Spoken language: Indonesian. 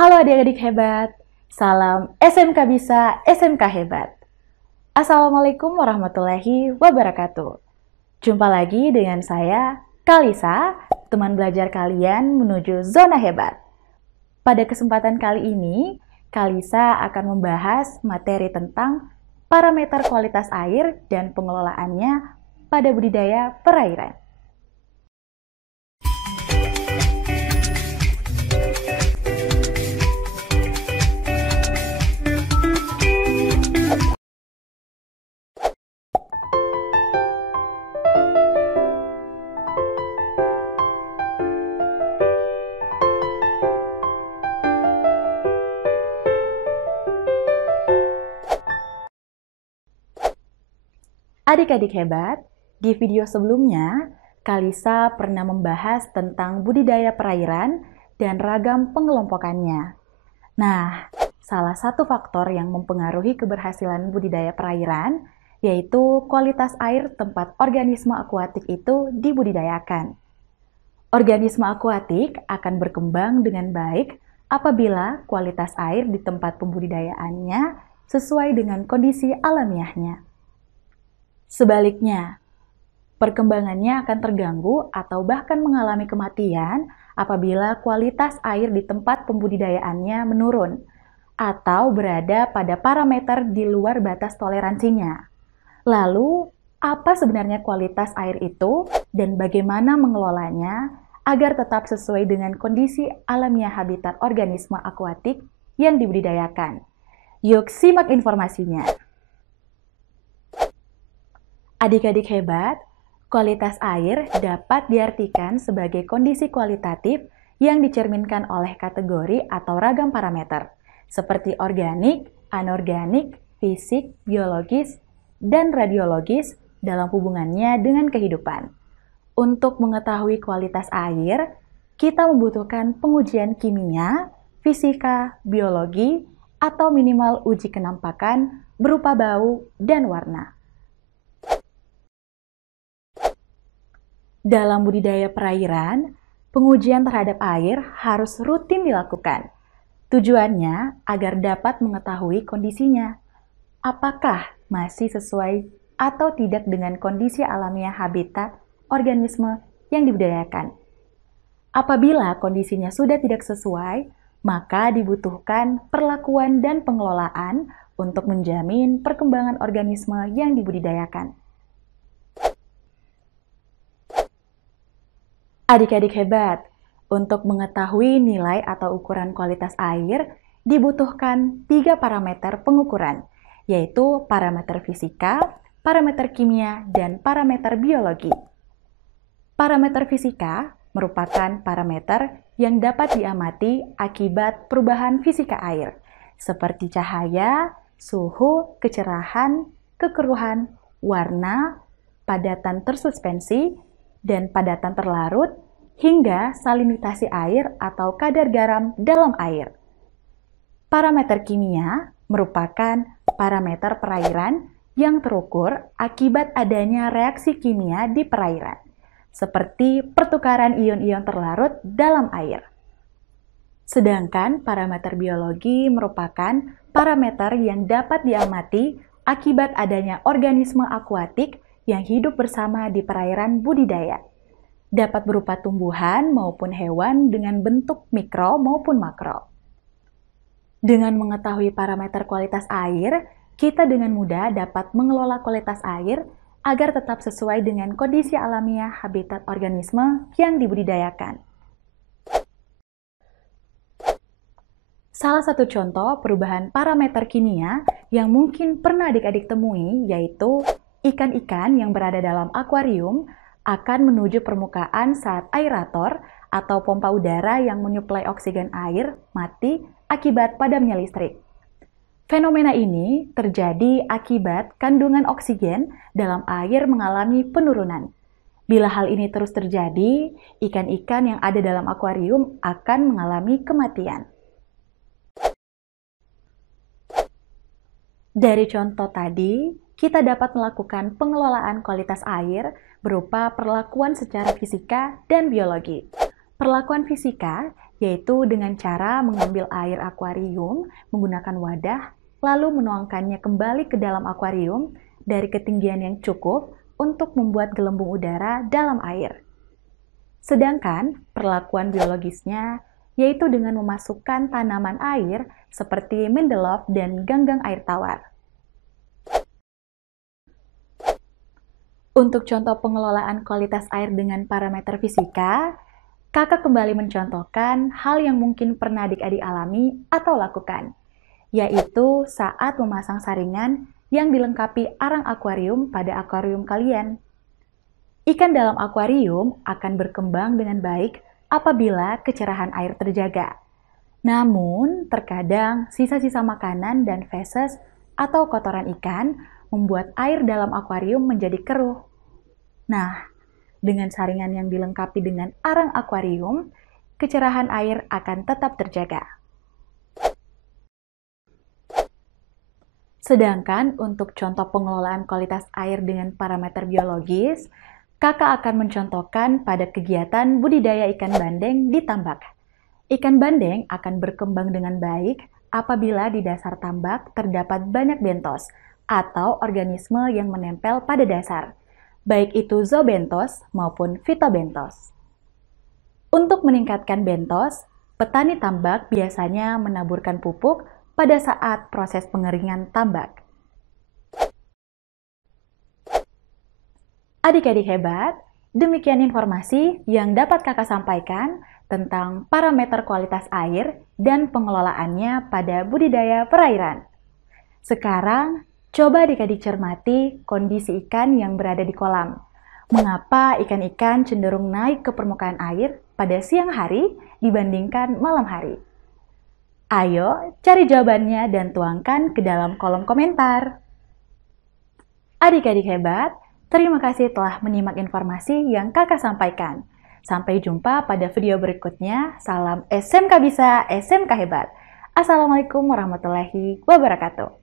Halo adik-adik hebat, salam SMK Bisa, SMK Hebat. Assalamualaikum warahmatullahi wabarakatuh. Jumpa lagi dengan saya, Kalisa, teman belajar kalian menuju zona hebat. Pada kesempatan kali ini, Kalisa akan membahas materi tentang parameter kualitas air dan pengelolaannya pada budidaya perairan. Adik-adik hebat, di video sebelumnya, Kalisa pernah membahas tentang budidaya perairan dan ragam pengelompokannya. Nah, salah satu faktor yang mempengaruhi keberhasilan budidaya perairan yaitu kualitas air tempat organisme akuatik itu dibudidayakan. Organisme akuatik akan berkembang dengan baik apabila kualitas air di tempat pembudidayaannya sesuai dengan kondisi alamiahnya. Sebaliknya, perkembangannya akan terganggu atau bahkan mengalami kematian apabila kualitas air di tempat pembudidayaannya menurun atau berada pada parameter di luar batas toleransinya. Lalu, apa sebenarnya kualitas air itu dan bagaimana mengelolanya agar tetap sesuai dengan kondisi alamiah habitat organisme akuatik yang dibudidayakan? Yuk simak informasinya. Adik-adik hebat, kualitas air dapat diartikan sebagai kondisi kualitatif yang dicerminkan oleh kategori atau ragam parameter, seperti organik, anorganik, fisik, biologis, dan radiologis dalam hubungannya dengan kehidupan. Untuk mengetahui kualitas air, kita membutuhkan pengujian kimia, fisika, biologi, atau minimal uji kenampakan berupa bau dan warna. Dalam budidaya perairan, pengujian terhadap air harus rutin dilakukan. Tujuannya agar dapat mengetahui kondisinya. Apakah masih sesuai atau tidak dengan kondisi alamiah habitat organisme yang dibudidayakan. Apabila kondisinya sudah tidak sesuai, maka dibutuhkan perlakuan dan pengelolaan untuk menjamin perkembangan organisme yang dibudidayakan. Adik-adik hebat, untuk mengetahui nilai atau ukuran kualitas air, dibutuhkan 3 parameter pengukuran, yaitu parameter fisika, parameter kimia, dan parameter biologi. Parameter fisika merupakan parameter yang dapat diamati akibat perubahan fisika air, seperti cahaya, suhu, kecerahan, kekeruhan, warna, padatan tersuspensi, dan padatan terlarut, hingga salinitasi air atau kadar garam dalam air. Parameter kimia merupakan parameter perairan yang terukur akibat adanya reaksi kimia di perairan, seperti pertukaran ion-ion terlarut dalam air. Sedangkan parameter biologi merupakan parameter yang dapat diamati akibat adanya organisme akuatik yang hidup bersama di perairan budidaya. Dapat berupa tumbuhan maupun hewan dengan bentuk mikro maupun makro. Dengan mengetahui parameter kualitas air, kita dengan mudah dapat mengelola kualitas air agar tetap sesuai dengan kondisi alamiah habitat organisme yang dibudidayakan. Salah satu contoh perubahan parameter kimia yang mungkin pernah adik-adik temui yaitu ikan-ikan yang berada dalam akuarium akan menuju permukaan saat aerator atau pompa udara yang menyuplai oksigen air mati akibat padamnya listrik. Fenomena ini terjadi akibat kandungan oksigen dalam air mengalami penurunan. Bila hal ini terus terjadi, ikan-ikan yang ada dalam akuarium akan mengalami kematian. Dari contoh tadi, kita dapat melakukan pengelolaan kualitas air berupa perlakuan secara fisika dan biologi. Perlakuan fisika yaitu dengan cara mengambil air akuarium menggunakan wadah, lalu menuangkannya kembali ke dalam akuarium dari ketinggian yang cukup untuk membuat gelembung udara dalam air. Sedangkan perlakuan biologisnya yaitu dengan memasukkan tanaman air seperti Mendelov dan ganggang air tawar. Untuk contoh pengelolaan kualitas air dengan parameter fisika, Kakak kembali mencontohkan hal yang mungkin pernah adik-adik alami atau lakukan, yaitu saat memasang saringan yang dilengkapi arang akuarium pada akuarium kalian. Ikan dalam akuarium akan berkembang dengan baik apabila kecerahan air terjaga. Namun, terkadang sisa-sisa makanan dan feses atau kotoran ikan membuat air dalam akuarium menjadi keruh. Nah, dengan saringan yang dilengkapi dengan arang akuarium, kecerahan air akan tetap terjaga. Sedangkan untuk contoh pengelolaan kualitas air dengan parameter biologis, Kakak akan mencontohkan pada kegiatan budidaya ikan bandeng di tambak. Ikan bandeng akan berkembang dengan baik apabila di dasar tambak terdapat banyak bentos atau organisme yang menempel pada dasar, baik itu zoobentos maupun phytobentos. Untuk meningkatkan bentos, petani tambak biasanya menaburkan pupuk pada saat proses pengeringan tambak. Adik-adik hebat, demikian informasi yang dapat Kakak sampaikan tentang parameter kualitas air dan pengelolaannya pada budidaya perairan. Sekarang, coba adik-adik cermati kondisi ikan yang berada di kolam. Mengapa ikan-ikan cenderung naik ke permukaan air pada siang hari dibandingkan malam hari? Ayo, cari jawabannya dan tuangkan ke dalam kolom komentar. Adik-adik hebat, terima kasih telah menyimak informasi yang Kakak sampaikan. Sampai jumpa pada video berikutnya. Salam SMK Bisa, SMK Hebat. Assalamualaikum warahmatullahi wabarakatuh.